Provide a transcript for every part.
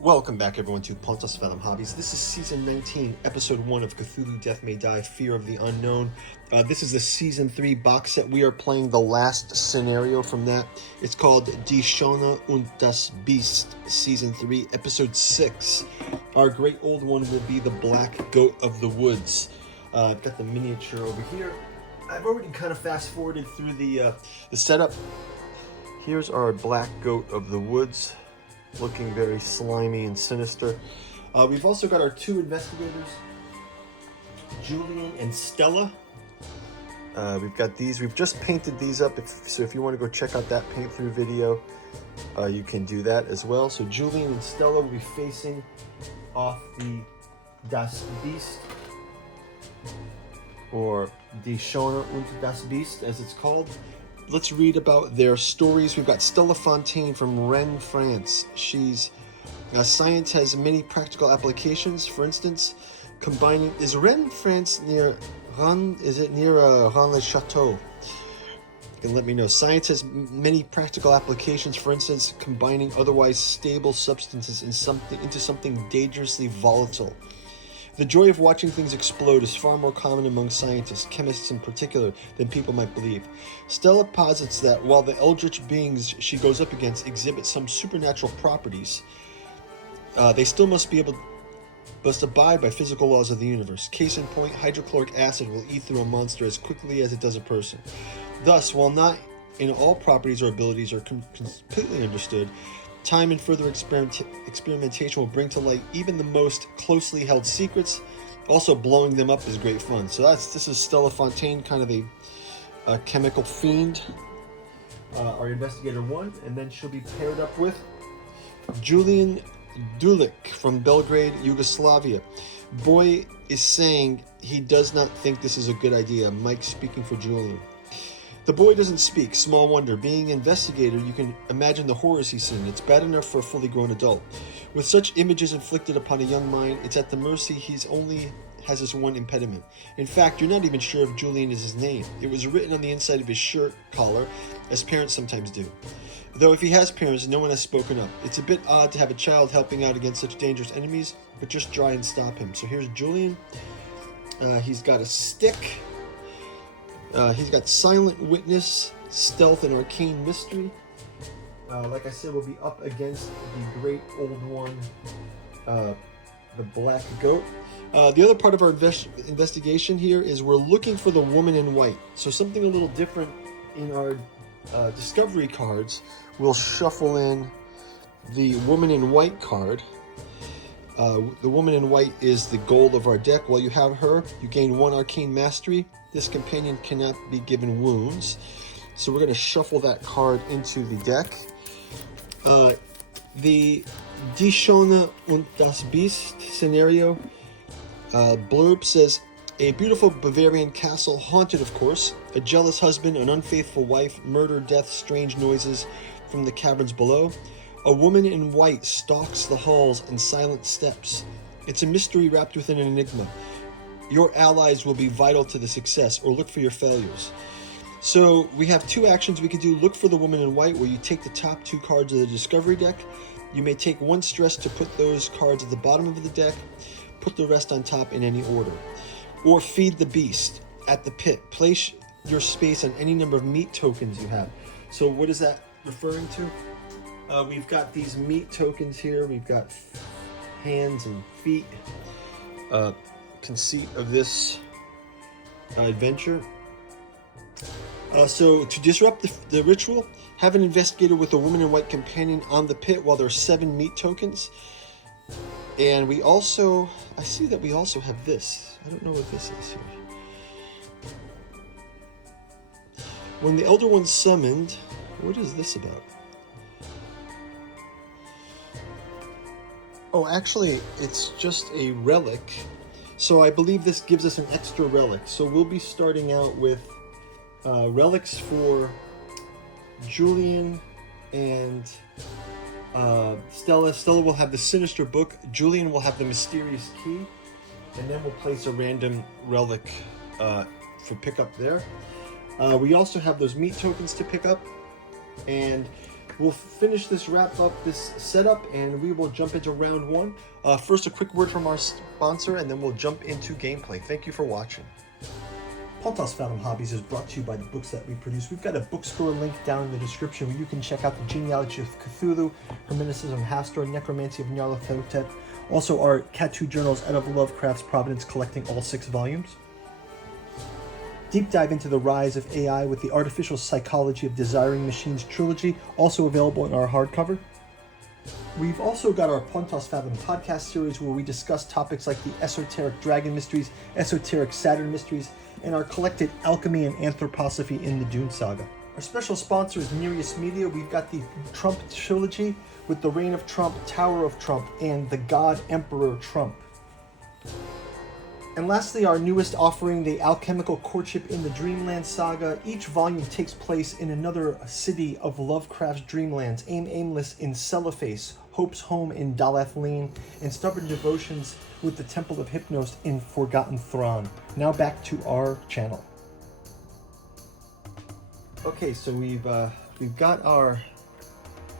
Welcome back, everyone, to Pontus Phantom Hobbies. This is Season 19, Episode 1 of Cthulhu Death May Die, Fear of the Unknown. This is the Season 3 box set. We are playing the last scenario from that. It's called Die Schöne und das Biest, Season 3, Episode 6. Our great old one will be the Black Goat of the Woods. I've got the miniature over here. I've already kind of fast-forwarded through the setup. Here's our Black Goat of the Woods, looking very slimy and sinister. We've also got our two investigators, Julian and Stella. We've got these. We've just painted these up, so if you want to go check out that paint through video, you can do that as well. So Julian and Stella will be facing off the Das Biest, or Die Schöne und das Biest, as it's called. Let's read about their stories. We've got Stella Fontaine from Rennes, France. Science has many practical applications. For instance, combining... Is Rennes, France near Rennes? Is it near Rennes-le-Château? You can let me know. Science has many practical applications. For instance, combining otherwise stable substances into something dangerously volatile. The joy of watching things explode is far more common among scientists, chemists in particular, than people might believe. Stella posits that while the eldritch beings she goes up against exhibit some supernatural properties, they still must abide by physical laws of the universe. Case in point, hydrochloric acid will eat through a monster as quickly as it does a person. Thus, while not in all properties or abilities are completely understood, time and further experimentation will bring to light even the most closely held secrets. Also, blowing them up is great fun. So this is Stella Fontaine, kind of a chemical fiend, our investigator one, and then she'll be paired up with Julian Dulic from Belgrade, Yugoslavia. Boy is saying he does not think this is a good idea. Mike speaking for Julian. The boy doesn't speak. Small wonder. Being an investigator, you can imagine the horrors he's seen. It's bad enough for a fully grown adult. With such images inflicted upon a young mind, it's at the mercy he's only has this one impediment. In fact, you're not even sure if Julian is his name. It was written on the inside of his shirt collar, as parents sometimes do. Though if he has parents, no one has spoken up. It's a bit odd to have a child helping out against such dangerous enemies, but just try and stop him. So here's Julian. He's got a stick. He's got Silent Witness, Stealth, and Arcane Mystery. Like I said, we'll be up against the great old one, the Black Goat. The other part of our investigation here is we're looking for the Woman in White. So something a little different in our discovery cards. We'll shuffle in the Woman in White card. The Woman in White is the goal of our deck. While you have her, you gain 1 Arcane Mastery. This companion cannot be given wounds. So we're going to shuffle that card into the deck. The Die Schöne und das Biest scenario blurb says, a beautiful Bavarian castle, haunted of course, a jealous husband, an unfaithful wife, murder, death, strange noises from the caverns below. A woman in white stalks the halls and silent steps. It's a mystery wrapped within an enigma. Your allies will be vital to the success, or look for your failures. So we have 2 actions we can do. Look for the Woman in White, where you take the top 2 cards of the discovery deck. You may take 1 stress to put those cards at the bottom of the deck, put the rest on top in any order. Or feed the beast at the pit. Place your space on any number of meat tokens you have. So what is that referring to? We've got these meat tokens here. We've got hands and feet. Conceit of this adventure. So to disrupt the ritual, have an investigator with a Woman in White companion on the pit while there are 7 meat tokens. And we also, I see that we also have this. I don't know what this is here. When the Elder One's summoned, what is this about? Oh, actually, it's just a relic. So I believe this gives us an extra relic. So we'll be starting out with relics for Julian and Stella. Stella will have the Sinister Book. Julian will have the Mysterious Key. And then we'll place a random relic for pickup there. We also have those meat tokens to pick up. And we'll finish this, wrap up this setup, and we will jump into round one. First, a quick word from our sponsor, and then we'll jump into gameplay. Thank you for watching. Pontos Fathom Hobbies is brought to you by the books that we produce. We've got a bookstore link down in the description where you can check out the Genealogy of Cthulhu, Hermeticism of Hastur, Necromancy of Nyarlathotep, also our Cat journals out of Lovecraft's Providence, collecting all 6 volumes. Deep dive into the rise of AI with the Artificial Psychology of Desiring Machines trilogy, also available in our hardcover. We've also got our Pontos Fathom podcast series where we discuss topics like the esoteric dragon mysteries, esoteric Saturn mysteries, and our collected alchemy and anthroposophy in the Dune saga. Our special sponsor is Nereus Media. We've got the Trump trilogy with the Reign of Trump, Tower of Trump, and the God Emperor Trump. And lastly, our newest offering, the Alchemical Courtship in the Dreamland Saga. Each volume takes place in another city of Lovecraft's dreamlands. Aimless in Cellophase, Hope's Home in Dalath Lane, and Stubborn Devotions with the Temple of Hypnos in Forgotten Thrawn. Now back to our channel. Okay, so we've got our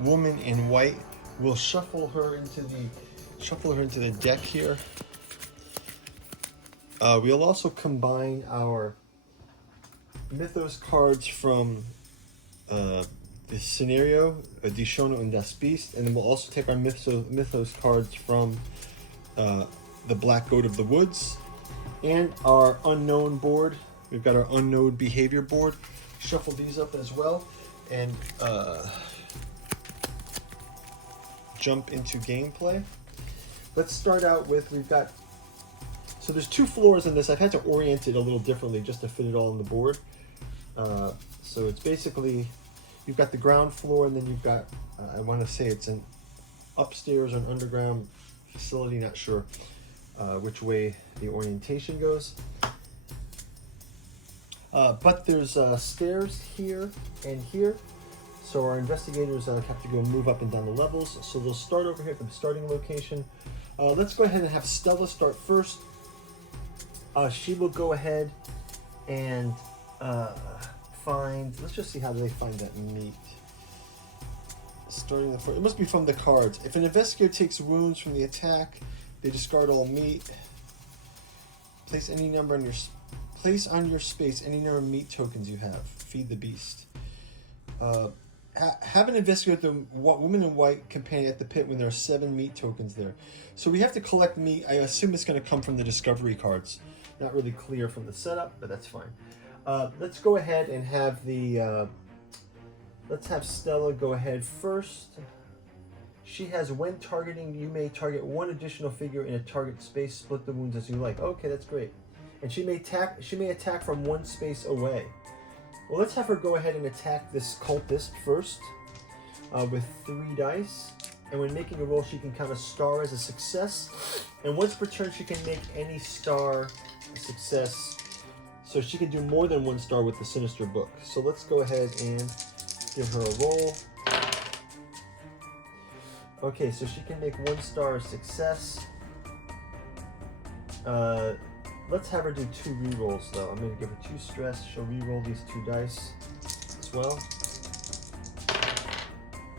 woman in white. We'll shuffle her into the deck here. We'll also combine our Mythos cards from the scenario, Die Schöne und das Biest, and then we'll also take our Mythos cards from the Black Goat of the Woods and our unknown board. We've got our unknown behavior board. Shuffle these up as well and jump into gameplay. Let's start out with, so there's 2 floors in this. I've had to orient it a little differently just to fit it all on the board. So it's basically, you've got the ground floor, and then you've got, I want to say it's an upstairs or an underground facility, not sure which way the orientation goes. But there's stairs here and here. So our investigators have to go move up and down the levels. So they'll start over here at the starting location. Let's go ahead and have Stella start first. She will go ahead and let's just see how they find that meat. Starting the first, it must be from the cards. If an investigator takes wounds from the attack, they discard all meat. Place on your space any number of meat tokens you have. Feed the beast. Have an investigator, the woman in white companion at the pit when there are 7 meat tokens there. So we have to collect meat. I assume it's going to come from the discovery cards. Not really clear from the setup, but that's fine. Let's go ahead and have let's have Stella go ahead first. She has, when targeting, you may target 1 additional figure in a target space. Split the wounds as you like. Okay, that's great. And she may attack from 1 space away. Well, let's have her go ahead and attack this cultist first with 3 dice. And when making a roll, she can count a star as a success. And once per turn, she can make any star a success. So she can do more than 1 star with the Sinister Book. So let's go ahead and give her a roll. Okay, so she can make 1 star a success. Let's have her do 2 rerolls though. I'm going to give her 2 stress. She'll reroll these 2 dice as well.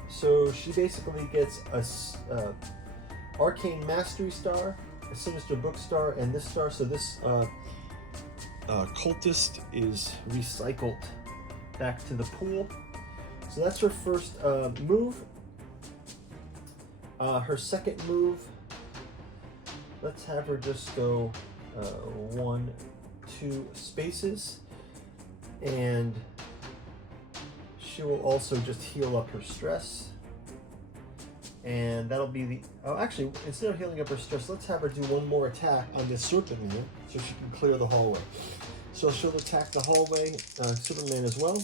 So she basically gets a Arcane Mastery star, a Sinister Book star, and this star. So this cultist is recycled back to the pool. So that's her first move. Her second move, let's have her just go 1, 2 spaces, and she will also just heal up her stress. And that'll be the, actually, instead of healing up her stress, let's have her do 1 more attack on this Serpent Man so she can clear the hallway. So she'll attack the hallway, Superman as well.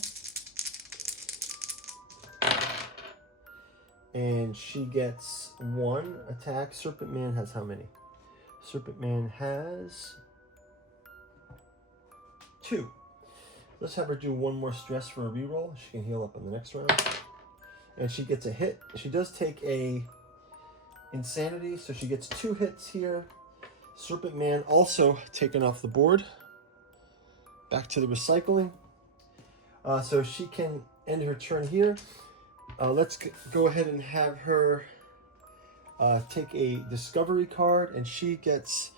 And she gets 1 attack. Serpent Man has how many? Serpent Man has 2. Let's have her do 1 more stress for a reroll. She can heal up in the next round. And she gets a hit. She does take a insanity, so she gets 2 hits here. Serpent Man also taken off the board. Back to the recycling. So she can end her turn here. Let's go ahead and have her take a discovery card, and she gets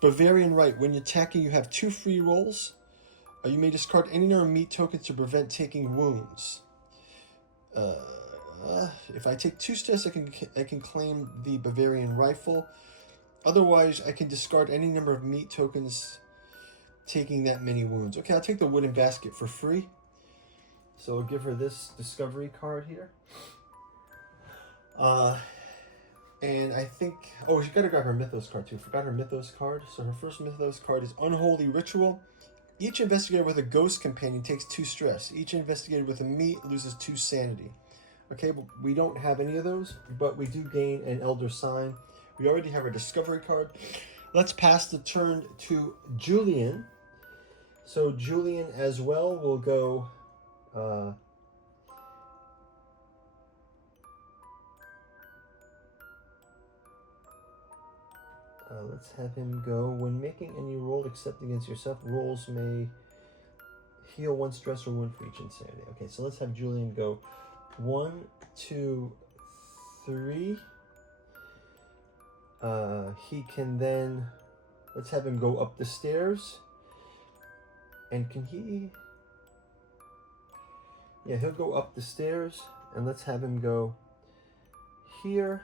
Bavarian Right. When you're attacking, you have 2 free rolls. You may discard any number of meat tokens to prevent taking wounds. If I take 2 stress, I can claim the Bavarian Rifle. Otherwise, I can discard any number of meat tokens taking that many wounds. Okay, I'll take the wooden basket for free. So we'll give her this discovery card here. And I think, oh, she gotta grab her Mythos card too. Forgot her Mythos card. So her first Mythos card is Unholy Ritual. Each investigator with a ghost companion takes 2 stress. Each investigator with a meat loses 2 sanity. Okay, but we don't have any of those, but we do gain an Elder Sign. We already have our discovery card. Let's pass the turn to Julian. So Julian as well will go... let's have him go. When making any roll except against yourself, rolls may heal 1 stress or 1 for each insanity. Okay, so let's have Julian go 1, 2, 3. He can then, let's have him go up the stairs. And can he? Yeah, he'll go up the stairs, and let's have him go here.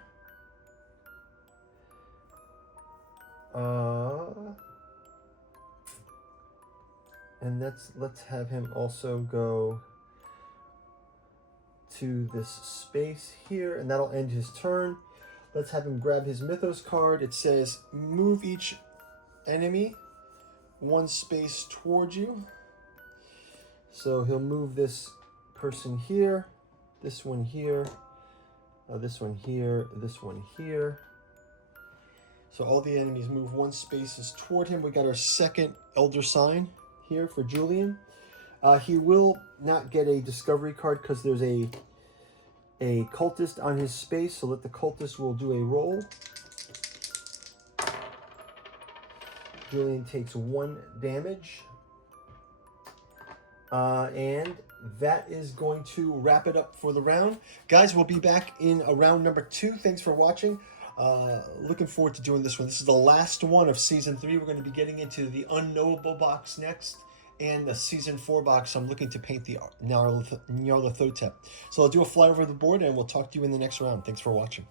And let's have him also go to this space here, and that'll end his turn. Let's have him grab his Mythos card. It says, move each enemy 1 space towards you. So he'll move this person here, this one here, this one here, this one here. So all the enemies move 1 spaces toward him. We got our second Elder Sign here for Julian. He will not get a discovery card because there's a cultist on his space, so let the cultist will do a roll. Julian takes 1 damage. And that is going to wrap it up for the round. Guys, we'll be back in round number 2. Thanks for watching. Looking forward to doing this one. This is the last one of Season 3. We're going to be getting into the Unknowable box next. And the Season 4 box, I'm looking to paint the Nyarlathotep. So I'll do a flyover of the board, and we'll talk to you in the next round. Thanks for watching.